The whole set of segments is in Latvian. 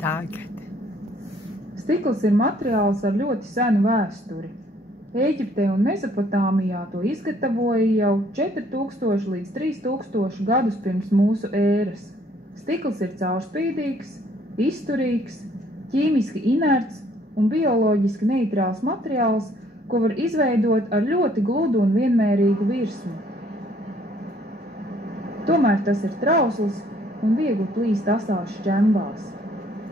tagad. Stikls ir materiāls ar ļoti senu vēsturi. Ēģiptē un Mezopotāmijā to izgatavoja jau 4000 līdz 3000 gadus pirms mūsu ēras. Stikls ir caurspīdīgs, izturīgs, ķīmiski inerts un bioloģiski neitrāls materiāls, ko var izveidot ar ļoti gludu un vienmērīgu virsmu. Tomēr tas ir trausls un viegli plīst asās šķembās.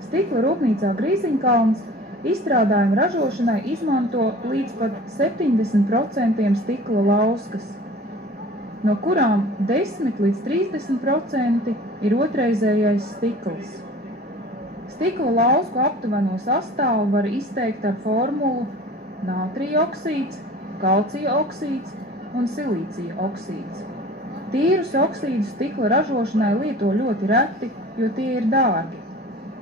Stikla rūpnīcā Grīziņkalns izstrādājumu ražošanai izmanto līdz pat 70% stikla lauskas, no kurām 10 līdz 30% ir otrreizējais stikls. Stikla lausku aptuveno sastāvu var izteikt ar formulu nātrija oksīds, kalcija oksīds un silīcija oksīds. Tīrus oksīdus stikla ražošanai lieto ļoti reti, jo tie ir dārgi.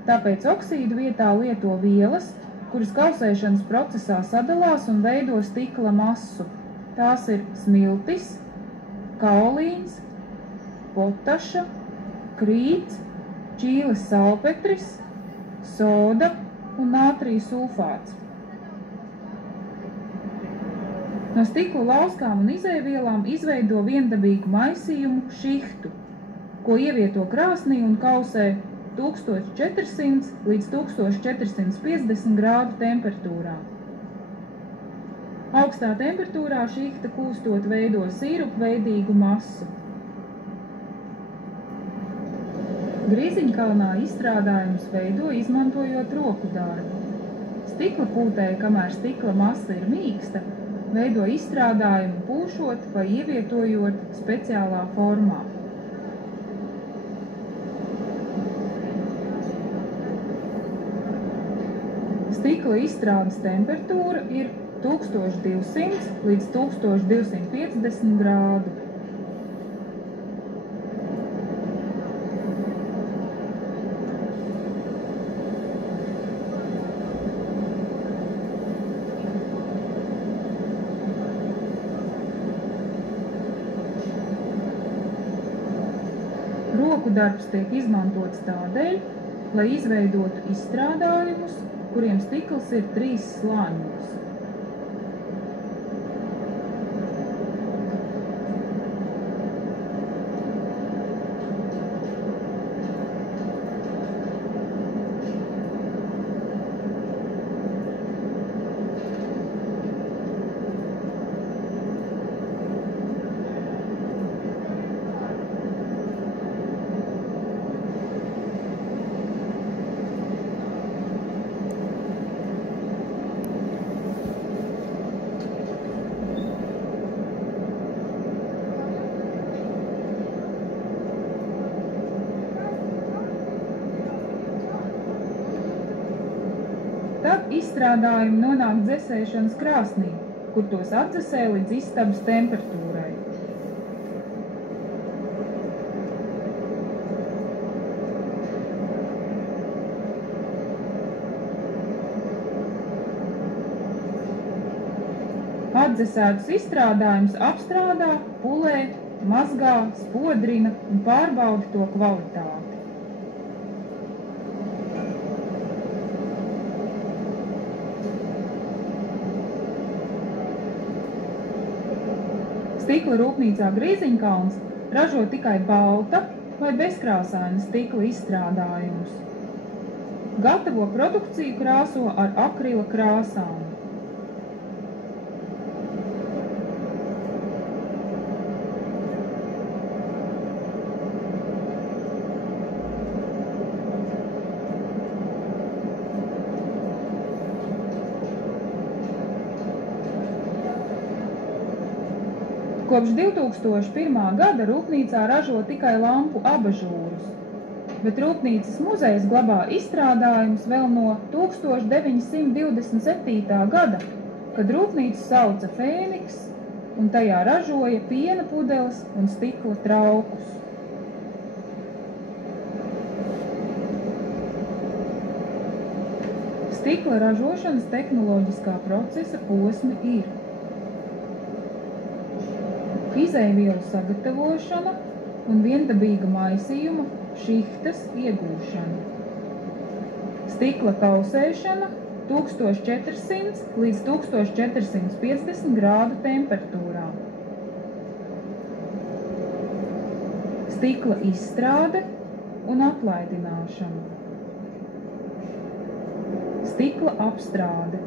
Tāpēc oksīdu vietā lieto vielas, kuras kausēšanas procesā sadalās un veido stikla masu. Tās ir smiltis, kaolīns, potaša, krīts, čīles salpetris, soda un nātrija sulfāts. No stikla lauskām un izejvielām izveido viendabīgu maisījumu šihtu, ko ievieto krāsnī un kausē 1400 līdz 1450 grādu temperatūrā. Augstā temperatūrā šihta kūstot veido sīrupveidīgu masu. Grīziņkalnā izstrādājumus veido izmantojot roku darbu. Stikla pūtēji, kamēr stikla masa ir mīksta, veido izstrādājumu pūšot vai ievietojot speciālā formā. Stikla izstrādes temperatūra ir 1200 līdz 1250 grādu. Roku darbs tiek izmantots tādēļ, lai izveidotu izstrādājumus, kuriem stikls ir 3 slāņos. Tad izstrādājumi nonāk dzesēšanas krāsnī, kur tos atdzesē līdz istabas temperatūrai. Atdzesētus izstrādājumus apstrādā, pulē, mazgā, spodrina un pārbauda to kvalitāti. Stikla rūpnīcā Grīziņkalns ražo tikai balta vai bezkrāsaina stikla izstrādājumus. Gatavo produkciju krāso ar akrila krāsām. Kopš 2001. gada rūpnīcā ražo tikai lampu abažūrus, bet rūpnīcas muzejs glabā izstrādājumus vēl no 1927. gada, kad rūpnīcu sauca Fēniks un tajā ražoja piena pudeles un stikla traukus. Stikla ražošanas tehnoloģiskā procesa posmi ir izejvielu sagatavošana un viendabīga maisījuma šihtas iegūšana. Stikla kausēšana 1400 līdz 1450 grādu temperatūrā. Stikla izstrāde un aplaidināšana. Stikla apstrāde.